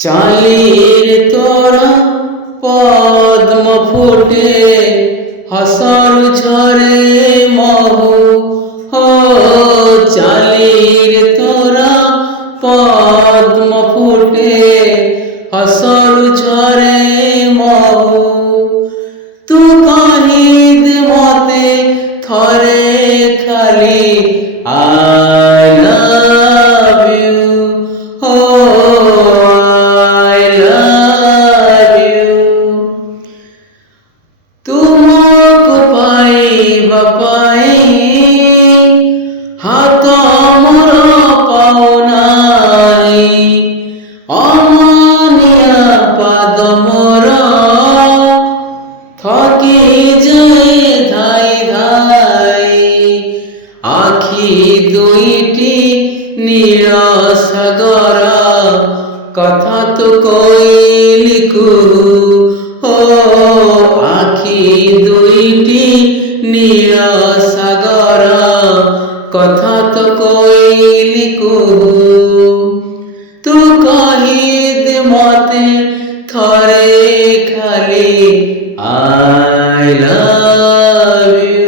চালির তোরা পদ্ম ফুটে হসর ঝরে মহু হো চালির তোরা পদ্ম ফুটে হসর ঝরে মহু তু কাহিদ মতে থরে খালি I love you oh I love you तुमको पाइबा पाई हाथ मोर पाउनाई अमानिया पाद मोर थकी जाए धाई धाई आखि दुईटी नील सागर कथा तो कोइली कुहू ओ आखि दुईटी नील सागर कथा तो कोइली कुहू तू कहिद मते थरे खाली I love you